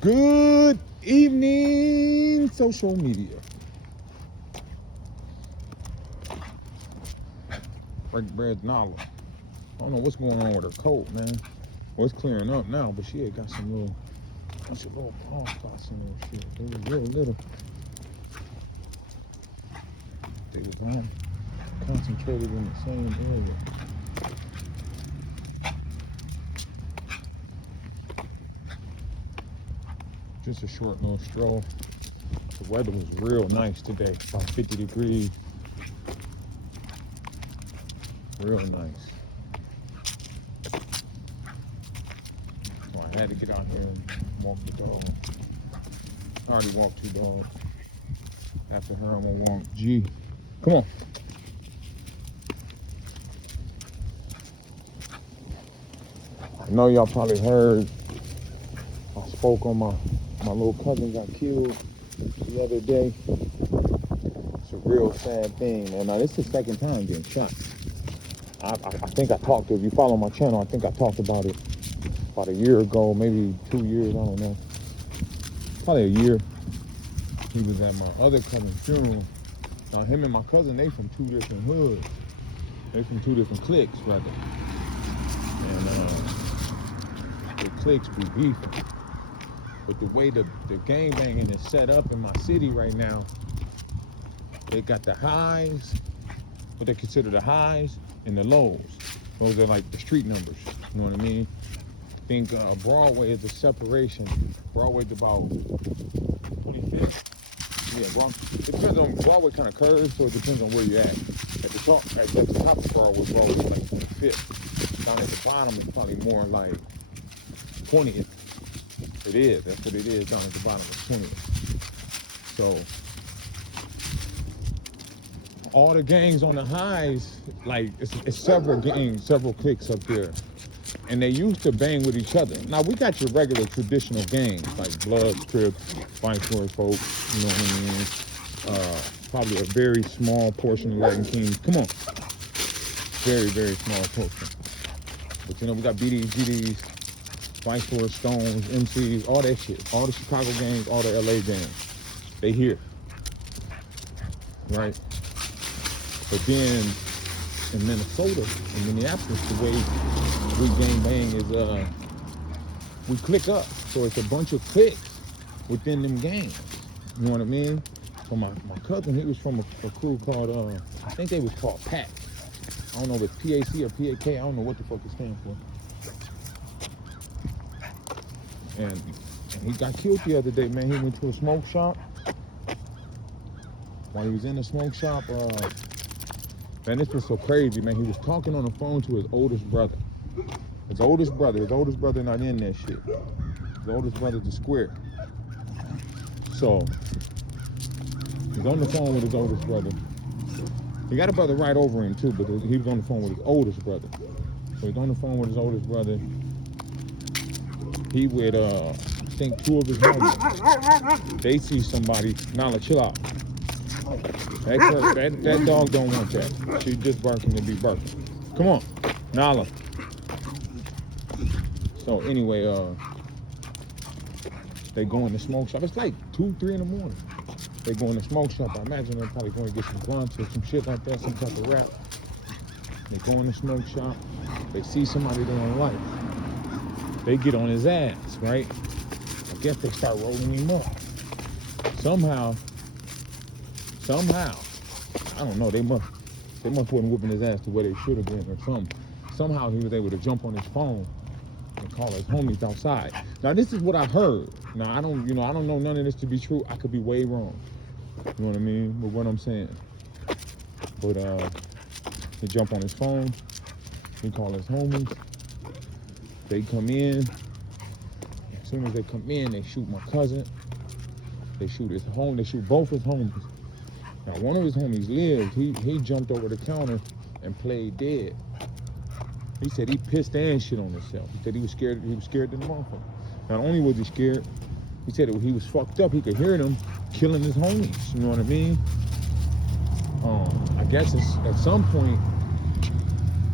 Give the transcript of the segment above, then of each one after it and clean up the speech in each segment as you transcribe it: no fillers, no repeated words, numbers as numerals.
Good evening, social media. Break bread Nala. I don't know what's going on with her coat, man. Well, it's clearing up now, but she had got some little paw spots in there. Shit, they were real little. They were gone, concentrated in the same area. Just a short little stroll. The weather was real nice today, about 50 degrees. Real nice. So I had to get out here and walk the dog. I already walked 2 dogs. After her, I'm gonna walk G. Come on. I know y'all probably heard I spoke on my little cousin got killed the other day. It's a real sad thing, man. Now, this is the second time getting shot. I think I talked to, if you follow my channel, I think I talked about it about a year ago, maybe 2 years, I don't know. Probably a year. He was at my other cousin's funeral. Now, him and my cousin, they from 2 different hoods. They from 2 different cliques, rather. And the cliques be beefing. But the way the gang banging is set up in my city right now, they got the highs, what they consider the highs, and the lows. Those are like the street numbers, you know what I mean? Think Broadway is a separation. Broadway's about 25th. Yeah, well, it depends on, Broadway kind of curves, so it depends on where you're at. At the top, at the top of Broadway is like 25th. Down at the bottom is probably more like 20th. It is, that's what it is, down at the bottom of 20th. So, all the gangs on the highs, like, it's several gangs, several cliques up there. And they used to bang with each other. Now, we got your regular traditional gangs, like Bloods, Crips, Viceroy folks, you know what I mean? Probably a very small portion of Latin Kings. Come on. Very, very small portion. But, you know, we got BDs, GDs, Viceroy, Stones, MCs, all that shit. All the Chicago gangs, all the LA gangs. They here. Right? But then in Minnesota, in Minneapolis, the way we gang bang is we click up. So it's a bunch of cliques within them gangs. You know what I mean? So my cousin, he was from a crew called, I think they was called PAC. I don't know if it's PAC or PAK. I don't know what the fuck it stands for. And he got killed the other day, man. He went to a smoke shop. While he was in the smoke shop, man, this was so crazy, man. He was talking on the phone to his oldest brother. His oldest brother not in that shit. His oldest brother's the square. So, he's on the phone with his oldest brother. He got a brother right over him too, but he was on the phone with his oldest brother. So he's on the phone with his oldest brother. He with, I think 2 of his homies. They see somebody, Nala, chill out. That dog don't want that. She's just barking to be barking. Come on, Nala. So anyway, they go in the smoke shop. It's like 2, 3 in the morning. They go in the smoke shop. I imagine they're probably going to get some blunts or some shit like that, some type of rap. They go in the smoke shop. They see somebody they don't like. They get on his ass, right? I guess they start rolling him up. Somehow, I don't know, they must wasn't whooping his ass the way they should have been or something. Somehow he was able to jump on his phone and call his homies outside. Now this is what I heard. Now I don't know none of this to be true. I could be way wrong. You know what I mean? But what I'm saying. But he jump on his phone, he call his homies. They come in. As soon as they come in, they shoot my cousin. They shoot his home. They shoot both his homies. Now, one of his homies lived. He jumped over the counter and played dead. He said he pissed and shit on himself. He said he was scared. He was scared to the motherfucker. Not only was he scared, he said he was fucked up. He could hear them killing his homies. You know what I mean? I guess at some point.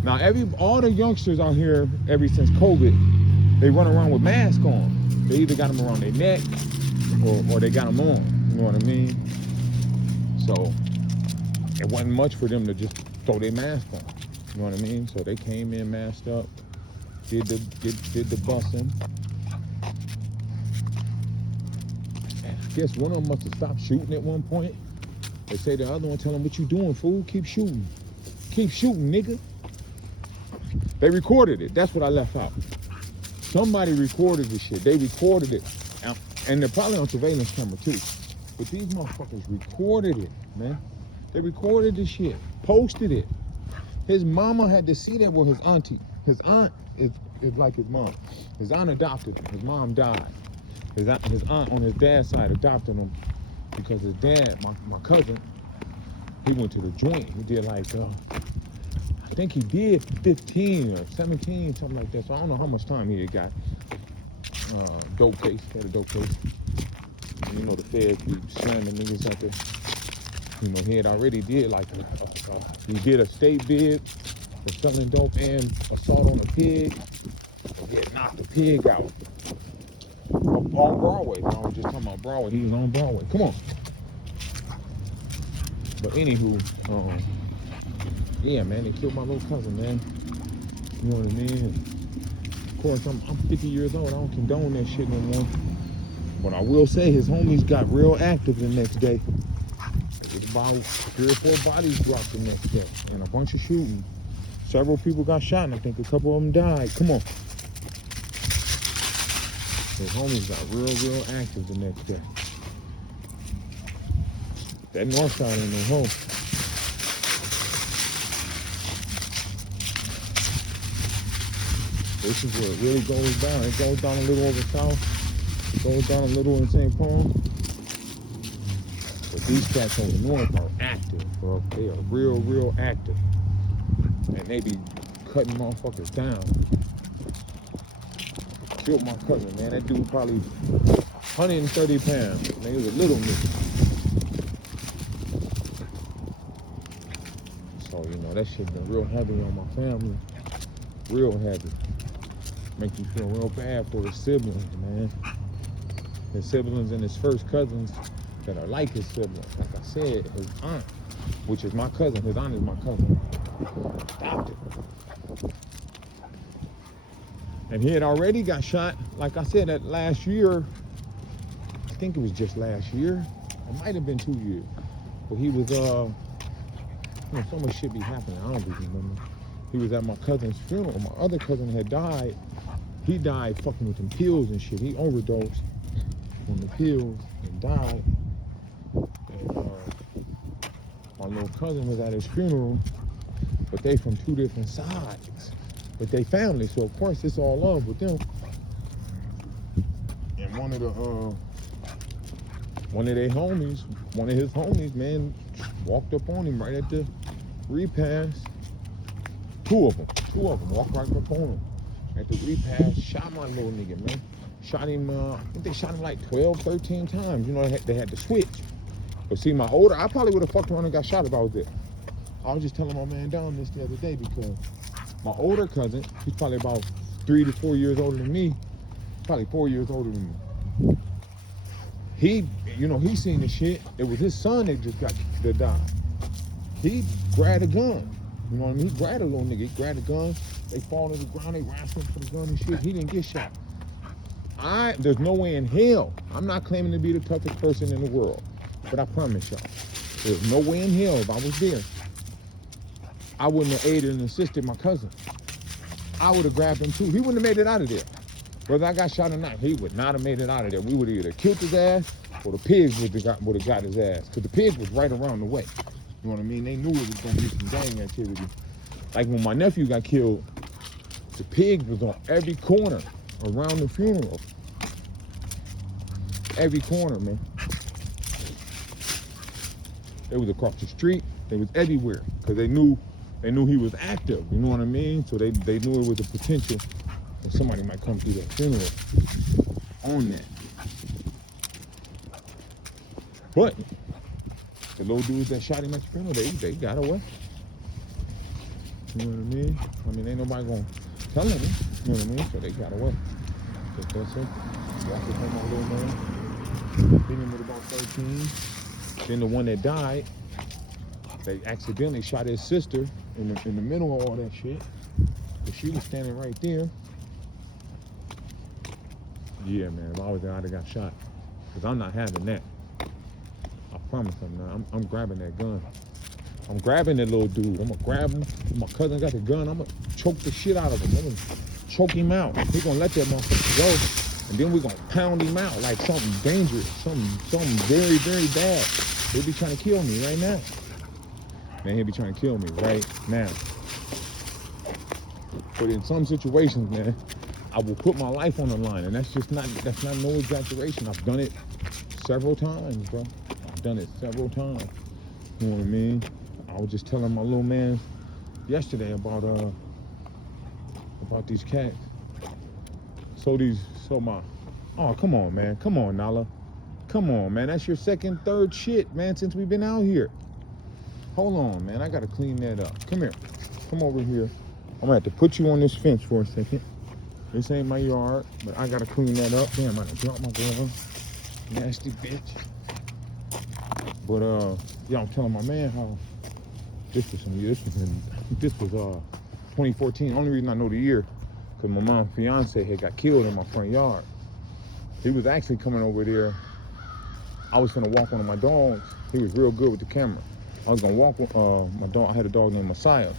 Now, all the youngsters out here, ever since COVID, they run around with masks on. They either got them around their neck or they got them on. You know what I mean? So it wasn't much for them to just throw their mask on. You know what I mean? So they came in masked up, did the busing. And I guess one of them must have stopped shooting at one point. They say the other one, tell them, what you doing, fool? Keep shooting. Keep shooting, nigga. They recorded it. That's what I left out. Somebody recorded this shit. They recorded it. And they're probably on surveillance camera too. But these motherfuckers recorded it, man. They recorded this shit, posted it. His mama had to see that with his auntie. His aunt is like his mom. His aunt adopted him. His mom died. His aunt on his dad's side adopted him because his dad, my cousin, he went to the joint. He did like, I think he did 15 or 17, something like that. So I don't know how much time he had got. Dope case, had a dope case. And you know the feds be slamming niggas out there. You know, he had already did like, he did a state bid for selling dope and assault on a pig. So he had knocked the pig out. On Broadway. I was just talking about Broadway. He was on Broadway. Come on. But anywho, yeah, man, they killed my little cousin, man. You know what I mean? Of course, I'm 50 years old. I don't condone that shit no more. But I will say his homies got real active the next day. There was about 3 or 4 bodies dropped the next day and a bunch of shooting. Several people got shot and I think a couple of them died. Come on. His homies got real active the next day. That north side ain't no home. This is where it really goes down. It goes down a little over south. It goes down a little in St. Paul. But these cats on the north are active, bro. They are real active. And they be cutting motherfuckers down. Killed my cousin, man. That dude probably 130 pounds. Man, he was a little nigga. So, you know, that shit been real heavy on my family. Real heavy. Make you feel real bad for his siblings, man. His siblings and his first cousins that are like his siblings. Like I said, his aunt, which is my cousin. His aunt is my cousin. Adopted. And he had already got shot, like I said, that last year. I think it was just last year. It might have been 2 years. But he was, you know, so much shit be happening. I don't even remember. He was at my cousin's funeral. My other cousin had died. He died fucking with them pills and shit. He overdosed on the pills and died. And my little cousin was at his funeral, but they from 2 different sides. But they family, so of course it's all love with them. And one of his homies, man, walked up on him right at the repast. Two of them walked right up on him at the repast, shot my little nigga, man. Shot him, I think they shot him like 12, 13 times. You know, they had to switch. But see, I probably would have fucked around and got shot if I was there. I was just telling my man down this the other day because my older cousin, he's probably about 3 to 4 years older than me, probably 4 years older than me. He seen the shit. It was his son that died. He grabbed a gun. You know what I mean? He grabbed a little nigga. He grabbed a gun. They fall to the ground. They wrestle him for the gun and shit. He didn't get shot. There's no way in hell. I'm not claiming to be the toughest person in the world, but I promise y'all, there's no way in hell if I was there, I wouldn't have aided and assisted my cousin. I would have grabbed him too. He wouldn't have made it out of there. Whether I got shot or not, he would not have made it out of there. We would have either killed his ass or the pigs would have got his ass. Because the pig was right around the way. You know what I mean? They knew it was going to be some gang activity. Like when my nephew got killed, the pig was on every corner around the funeral. Every corner, man. It was across the street. It was everywhere. Because they knew he was active. You know what I mean? So they knew it was a potential that somebody might come through that funeral on that. But the little dudes that shot him at the funeral, they got away. You know what I mean? Ain't nobody gonna tell them. You know what I mean? So they got away. That's it. Walked with my little man. Then him with about 13. Then the one that died, they accidentally shot his sister in the middle of all that shit. But she was standing right there. Yeah, man, if I was there, I'd have got shot. Because I'm not having that. I promise I'm not. I'm grabbing that gun. I'm grabbing that little dude. I'm going to grab him. If my cousin got the gun, I'm going to choke the shit out of him. I'm going to choke him out. We're going to let that motherfucker go. And then we're going to pound him out like something dangerous. Something very, very bad. He'll be trying to kill me right now. Man, he'll be trying to kill me right now. But in some situations, man, I will put my life on the line. And that's not no exaggeration. I've done it several times, bro. I've done it several times. You know what I mean? I was just telling my little man yesterday about these cats. Oh, come on, man. Come on, Nala. Come on, man. That's your second, third shit, man, since we've been out here. Hold on, man. I got to clean that up. Come here. Come over here. I'm going to have to put you on this fence for a second. This ain't my yard, but I got to clean that up. Damn, I done dropped my glove. Nasty bitch. But, yeah, I'm telling my man how this was 2014. Only reason I know the year, because my mom's fiance had got killed in my front yard. He was actually coming over there. I was gonna walk one of my dogs. He was real good with the camera. I was gonna walk my dog. I had a dog named Messiah,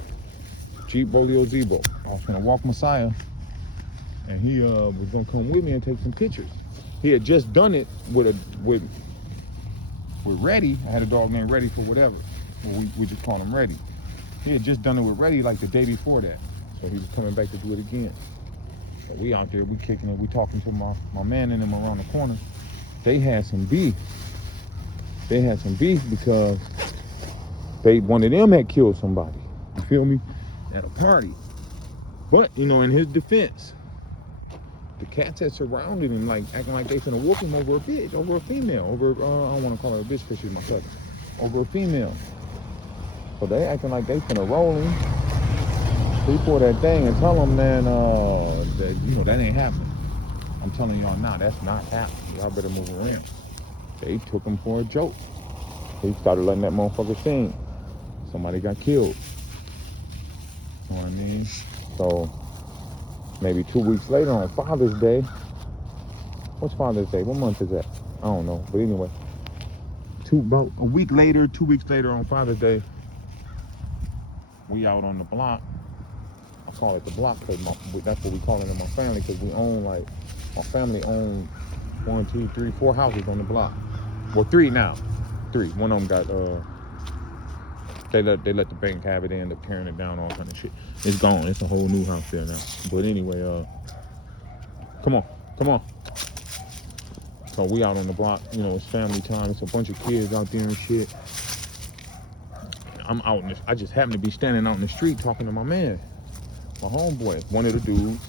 Jeep Bolio Zebo. I was gonna walk Messiah, and he was gonna come with me and take some pictures. He had just done it with Reddy. I had a dog named Reddy for whatever. Well, we just call him Reddy. He had just done it with Reddy like the day before that. So he was coming back to do it again. So we out there, we kicking it, we talking to my man and them around the corner. They had some beef. They had some beef because one of them had killed somebody. You feel me? At a party. But, you know, in his defense, the cats had surrounded him, like acting like they finna whoop him over a bitch, over a female, over, I don't want to call her a bitch because she's my cousin, over a female. So they acting like they finna roll him. He pull that thing and tell them, man, that, you know, that ain't happening. I'm telling y'all now, that's not happening. Y'all better move around. They took him for a joke. He started letting that motherfucker sing. Somebody got killed. You know what I mean? So maybe 2 weeks later on Father's Day. What's Father's Day? What month is that? I don't know. But anyway, about a week later, 2 weeks later on Father's Day, we out on the block. I call it the block because that's what we call it in my family, because we own, like, my family owns 1, 2, 3, 4 houses on the block. Well, 3 now. 3. One of them got they let the bank have it. They end up tearing it down, all kind of shit. It's gone. It's a whole new house there now. But anyway, come on. So we out on the block, you know, it's family time. It's a bunch of kids out there and shit. I'm out I just happen to be standing out in the street talking to my man, my homeboy, one of the dudes.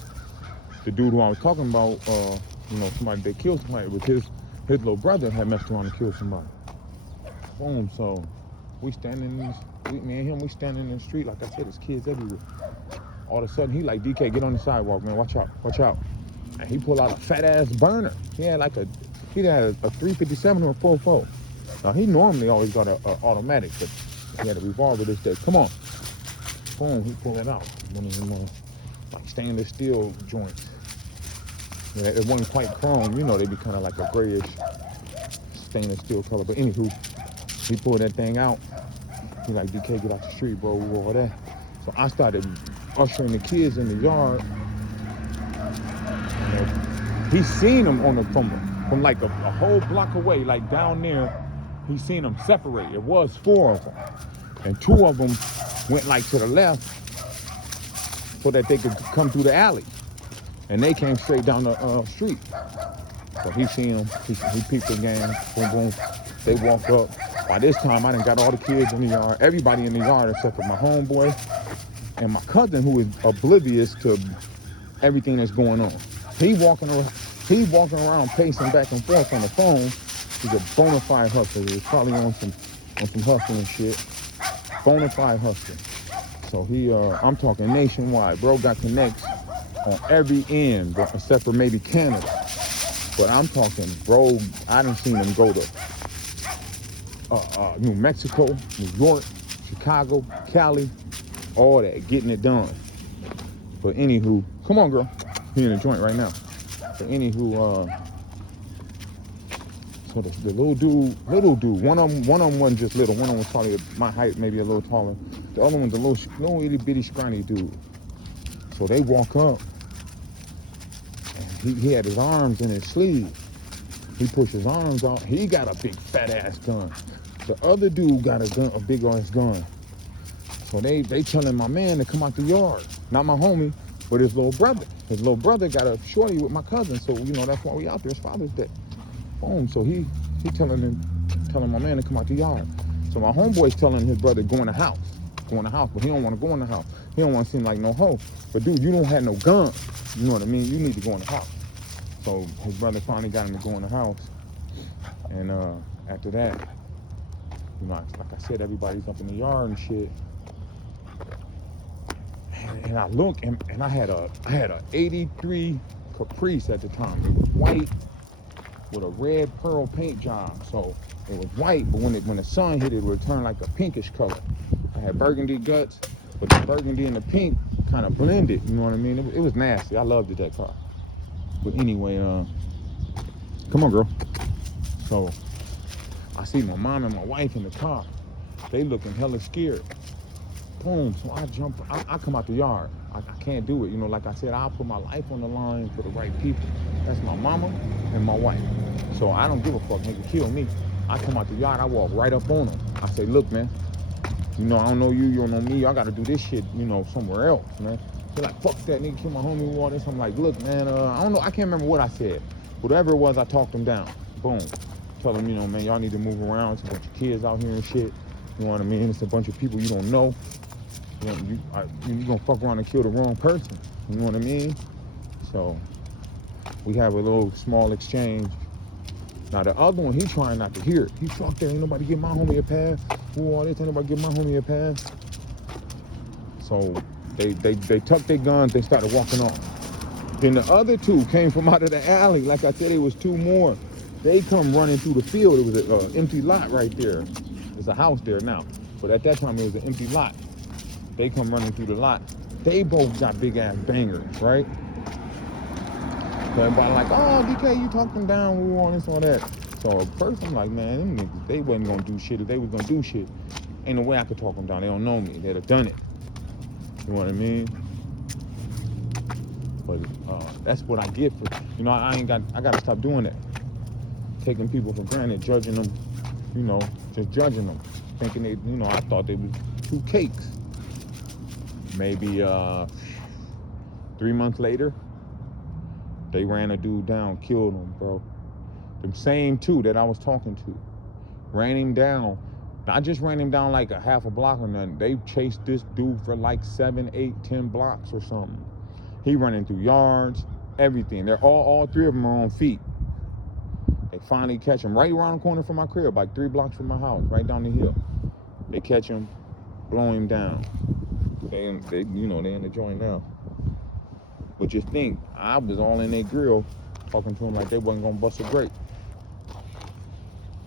The dude who I was talking about, you know, they killed somebody. It was his little brother had messed around and killed somebody. Boom. So we standing, me and him, we standing in the street. Like I said, there's kids everywhere. All of a sudden, he like, DK, get on the sidewalk, man. Watch out. And he pulled out a fat ass burner. He had a 357 or a 4.4. Now he normally always got a automatic, but he had a revolver this day. Come on. Boom, he pulled it out. One of them like stainless steel joints. Yeah, it wasn't quite chrome, you know, they be kind of like a grayish stainless steel color. But anywho, he pulled that thing out. He like, DK, get out the street, bro, all that. So I started ushering the kids in the yard. You know, he seen them from like a whole block away, like down there. He seen them separate. It was 4 of them, and 2 of them went like to the left so that they could come through the alley, and they came straight down the street. So he seen them. He peeped the game. Boom, boom. They walked up. By this time, I done got all the kids in the yard, everybody in the yard except for my homeboy and my cousin, who is oblivious to everything that's going on. He walking around pacing back and forth on the phone. He's a bona fide hustler. He was probably on some hustling shit. Bona fide hustler. So he, I'm talking nationwide. Bro got connects on every end, bro, except for maybe Canada. But I'm talking, bro, I done seen them go to New Mexico, New York, Chicago, Cali, all that, getting it done. But anywho, come on, girl. He in a joint right now. But anywho, so the little dude, one of them wasn't just little. One of them was probably my height, maybe a little taller. The other one's a little itty bitty scrawny dude. So they walk up, and he had his arms in his sleeve. He pushed his arms out. He got a big fat ass gun. The other dude got a gun, a big ass gun. So they telling my man to come out the yard. Not my homie, but his little brother. His little brother got a shorty with my cousin. So, you know, that's why we out there. It's Father's Day. Boom. So he telling my man to come out the yard. So my homeboy's telling his brother go in the house. Go in the house, but he don't want to go in the house. He don't want to seem like no hoe. But dude, you don't have no gun. You know what I mean? You need to go in the house. So his brother finally got him to go in the house. And after that, you know, like I said, everybody's up in the yard and shit. And I look, and I had a 83 Caprice at the time. It was white with a red pearl paint job. So it was white, but when the sun hit it, it would turn like a pinkish color. I had burgundy guts, but the burgundy and the pink kind of blended. You know what I mean? It was nasty. I loved it, that car. But anyway, come on, girl. So I see my mom and my wife in the car. They looking hella scared. Boom. So I jump. I come out the yard. I can't do it. You know, like I said, I'll put my life on the line for the right people. That's my mama and my wife. So I don't give a fuck. They can kill me. I come out the yard. I walk right up on them. I say, look, man. You know, I don't know you. You don't know me. I got to do this shit, you know, somewhere else, man. They're like, fuck that nigga. Kill my homie with all this. I'm like, look, man. I don't know. I can't remember what I said. Whatever it was, I talked them down. Boom. Tell them, you know, man, y'all need to move around. It's a bunch of kids out here and shit. You know what I mean? It's a bunch of people you don't know. You gonna fuck around and kill the wrong person. You know what I mean? So we have a little small exchange. Now the other one, he trying not to hear it. He fuck there, ain't nobody give my homie a pass. Who all this? Ain't nobody give my homie a pass. So they tucked their guns. They started walking off. Then the other two came from out of the alley. Like I said, it was two more. They come running through the field. It was an empty lot right there. There's a house there now, but at that time it was an empty lot. They come running through the lot. They both got big ass bangers, right? So everybody like, oh, DK, you talked them down, we all this, all that. So at first I'm like, man, them niggas, they wasn't gonna do shit. If they was gonna do shit, ain't no way I could talk them down. They don't know me. They'd have done it. You know what I mean? But that's what I get for, you know, I gotta stop doing that. Taking people for granted, judging them, you know, just judging them. Thinking they, you know, I thought they was two cakes. Maybe 3 months later, they ran a dude down, killed him, bro. The same two that I was talking to. Ran him down. Not just ran him down like a half a block or nothing. They chased this dude for like 7, 8, 10 blocks or something. He running through yards, everything. They're all three of them are on feet. They finally catch him right around the corner from my crib, like 3 blocks from my house, right down the hill. They catch him, blow him down. They you know, they in the joint now. But just think, I was all in their grill, talking to them like they wasn't gonna bust a grape.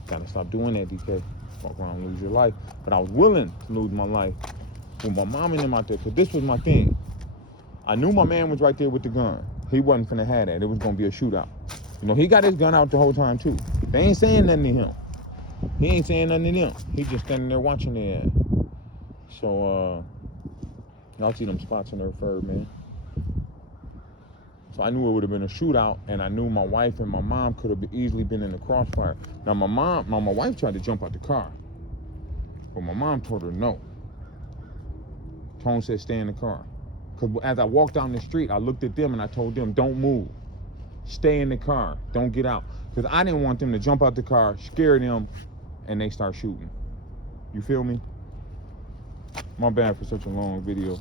Gotta stop doing that, DK. Walk around and lose your life. But I was willing to lose my life with my mom and them out there, because this was my thing. I knew my man was right there with the gun. He wasn't finna have that. It was gonna be a shootout. You know, he got his gun out the whole time too. They ain't saying nothing to him. He ain't saying nothing to them. He just standing there watching their ass. So, y'all see them spots on their fur, man. So I knew it would have been a shootout, and I knew my wife and my mom could have easily been in the crossfire. Now my wife tried to jump out the car, but my mom told her no. Tone said stay in the car. Because as I walked down the street, I looked at them and I told them, don't move. Stay in the car. Don't get out. Because I didn't want them to jump out the car, scare them, and they start shooting. You feel me? My bad for such a long video.